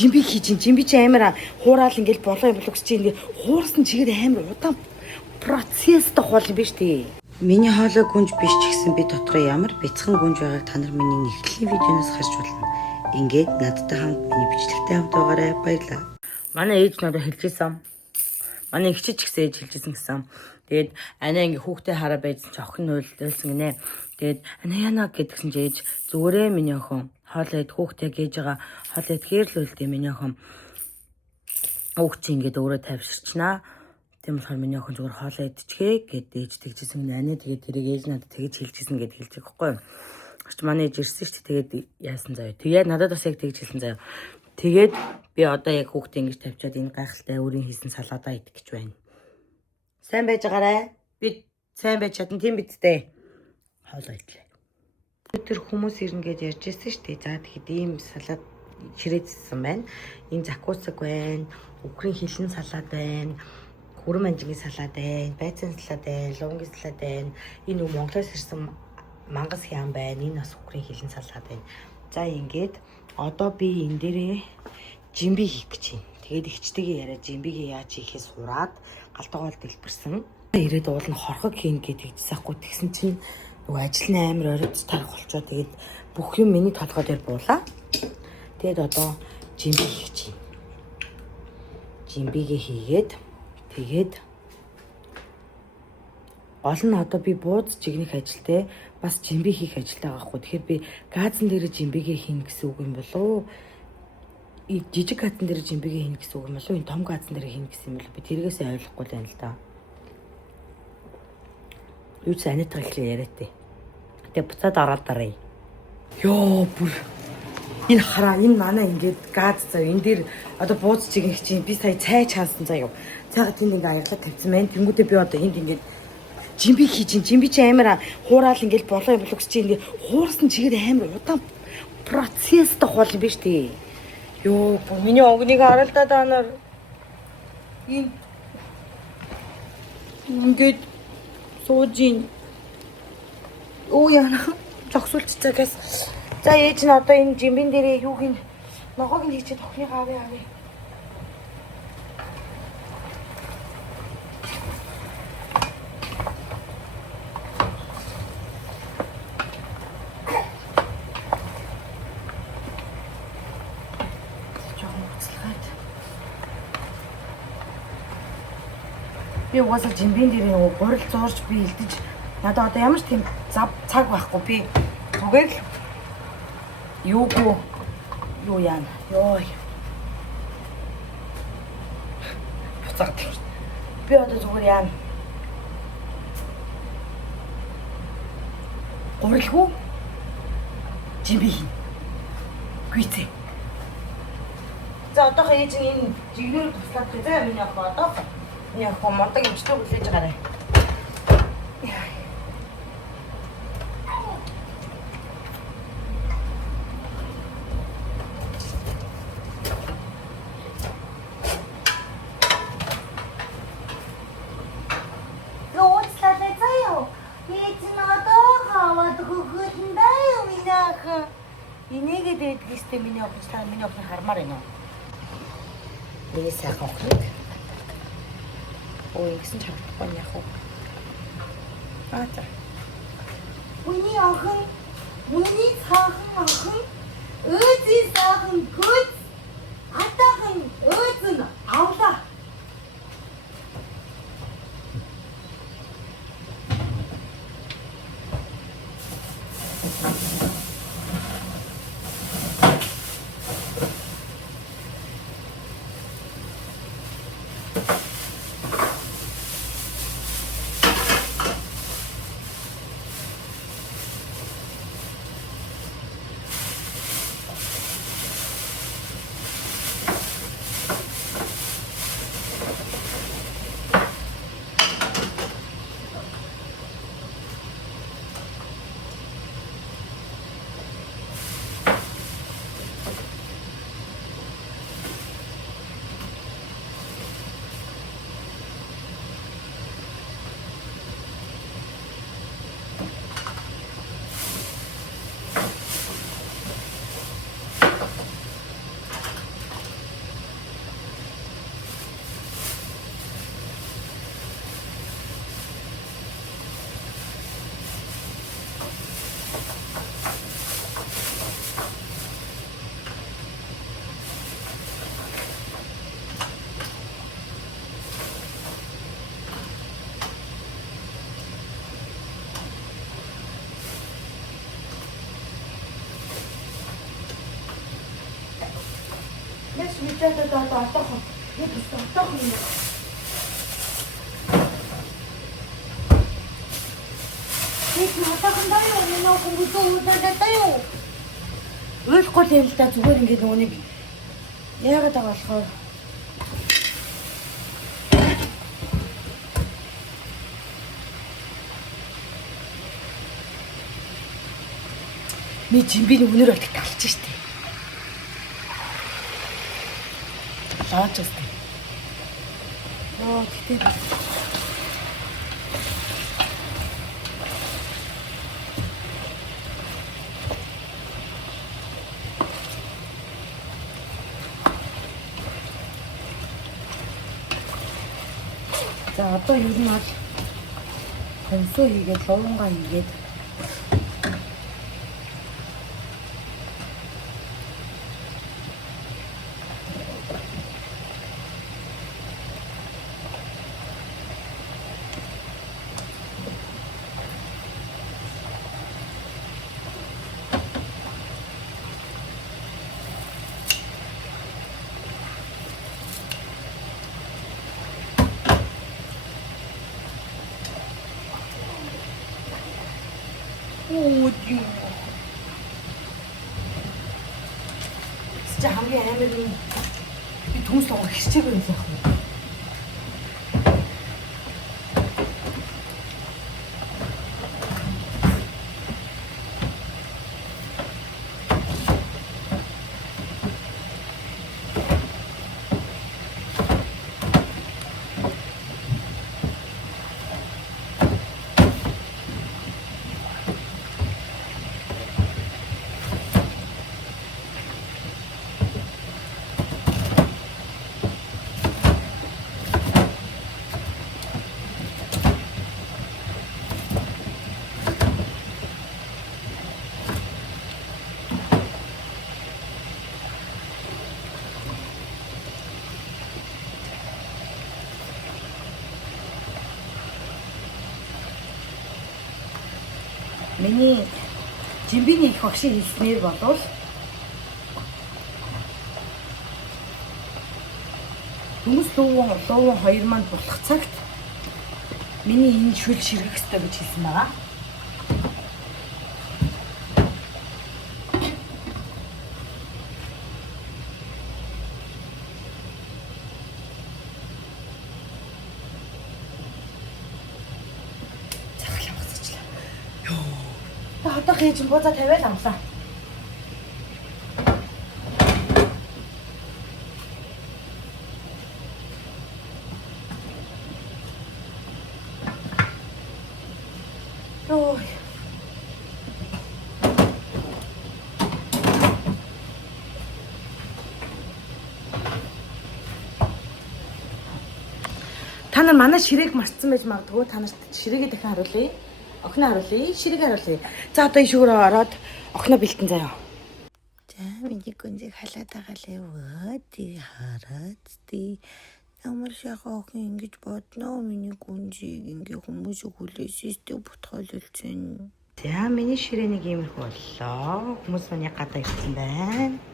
жимби хийж жимби чи амар хураал ингээл болоо юм болоо гэж чи ингээ хуурсан чигээр амар удаан процесстэй хоол юм биш үү? Миний хоолой гүнж биш ч гэсэн би дотроо ямар бяцхан гүнж байгааг та нар миний нэвтрлийн видеоноос харж болно. Ингээд надтай хамт миний бичлэгтэй хамт байгаарай. Баярлалаа. Манай ээж надад хэлжсэн. Манай их ч гэсэн ээж хэлжсэн гэсэн. Тэгээд анаа ингээ хүүхдээ хараа байжсан чи охин уйлдэлсэн гинэ. Тэгээд анаа гэдгсэн чи ээж зүгээрээ миний охин хоолой ид хүүхдээ гээж байгаа хоолой идэхээр л үлдээ миний охин. Хүүхд чи ингээд өөрөө тавьширчнаа. Тийм болохоор миний охин зүгээр хоолой идчихээ гэд ээж тэгжсэн гинэ. Анаа тэгээд тэрийг ээж надад тэгж хэлжсэн гэд хэлж байгаа байхгүй юу? Очт манай ээж ирсэн ч тэгээд яасан заяа. Тэгээд надад бас яг тэгж хэлсэн заяа. Тэгээд би одоо яг хүүхдээ ингэж тавьчаад энэ гайхалтай өөрийн хийсэн салаадаа идэх гэж байна. Сайн байж байгаарай. Би сайн байж чадна тийм бидтэй. Хоолой идлээ. Тэр хүмүүс ирнэ гэж ярьж ирсэн шүү дээ. За тэгэхэд ийм салаад ширээдсэн байна. Энэ закусаг байна. Укрын хилэн салаад байна. Хүрэн манжигийн салаад байна. Байцаан салаад байна. Луунгийн салаад байна. Энэ нэг Монголоос ирсэн мангас хям байна. Энэ бас укрын хилэн салаад байна. За ингээд одоо би энэ дээрээ жимби хийх гэж байна. Тэгээд ихчтэйгээ яриад жимбигээ яаж хийхээ сураад галтгоол дэлбэрсэн. Ирээд уул нь хорхог хийн гэдэг тэгжсахгүй тэгсэн чинь нөгөө ажил нь амар оройд тарах болчоо. Тэгээд бүх юм миний толгой дээр буулаа. Тэгээд одоо жимби хийх гэж байна. Жимбигээ хийгээд тэгээд гол нь одоо би бууз чигнэх ажилтэй бас жимби хийх ажилтай байгаа хгүй. Тэгэхээр би газан дээр жимбигээ хийнэ гэсэн үг юм болов. Жижиг газан дээр жимбигээ хийнэ гэсэн үг юм болов. Энэ том газан дээр хийнэ гэсэн юм болов. Би тэргээсээ ойлгохгүй л байна л да. Юу ч санитар ихлэ яриад тий. Тэгээ буцаад ороод дараа. Йоо бүр энэ хараа энэ манай ингээд газ зав энэ дээр одоо бууз чигнэх чинь би сая цай чаасан заяа. Цайгаа тэнд ингээд аяглаад тавьсан байна. Тэнгүүдээ би одоо энд ингээд жимби хийж жимби чи амар хураал ингээл болоо юм болоо гэж чи ингээ хуурсан чигээр амар удаан процесстэй хоол юм биш үү? Йоо миний огныг харалдаа та нар энэ ингээд суужин оо яна зогсуулч цагаас за ээж нь одоо энэ жимбин дээрээ юуг нь ногоог нь хийчихэд охины аваа. Би угаасаа жимбин дээр нөгөө гурил зуурч би илдэж надад одоо ямар ч тийм цаг байхгүй би зүгээр л юу яана ёо буцаад би одоо зүгээр яана гурилгүй жимби гүйцээ за одоо ээж нь энэ жигнэр туслаад байгаа миний охин одоо яа комондаг юмчтай хүлээж гараа. Лууцлаа заяа. Ээж нь одоо хаваад хөхөндөө юм яах. Инээгээд байдгийстэй миний охин хармаар байна уу? Би сайхан охин. Ой, гэсэн чадахгүй яах вэ? За. Миний охин, миний цаахан охин, өөзий цаахан көз, атахан өөзөн авлаа. Яс мэдээд одоохон. Нэг одоохон юм. Нэг одоохон даа юу нөө хүмүүстөө удаа юу. Ойлгохгүй юм л да зүгээр ингээд нөгөө нэг яагаад байгаа болохоор Ми жимбиний үнээр болтог талж штэ. Лаач штэ. Тэгтээ. За одоо юу нь бол консо хийгээд луунгаа хийгээд 진짜 хамгийн амар юм. Би түнс лугаа хэрчээг юм яах вэ? Миний жимбиний их багшийн хэлснээр болвол хүмүүс луун 2 манд болох цагт миний энэ шүл ширгэх ёстой гэж хэлсэн байгаа. Одоо хийж бузаа тавиал амлаа. Ой. Та нар манай ширээг мартсан байж магадгүй. Та нарт ширээгээ дахин харуулъя. Охноо харуулъя, ширэг харуулъя. За одоо ишүүрөө ороод охноо бэлтэн заяа. За миний гүнзгий халаад байгаа л яваа. Тий хараад тий. Ямар шахаа охин ингэж бодноо миний гүнзгийг ингээ хүмүүс хүлээсэстэй ботхойлолцсон. За миний ширээ нэг иймэрхүү боллоо. Хүмүүс маань яг гадаа ирсэн байна.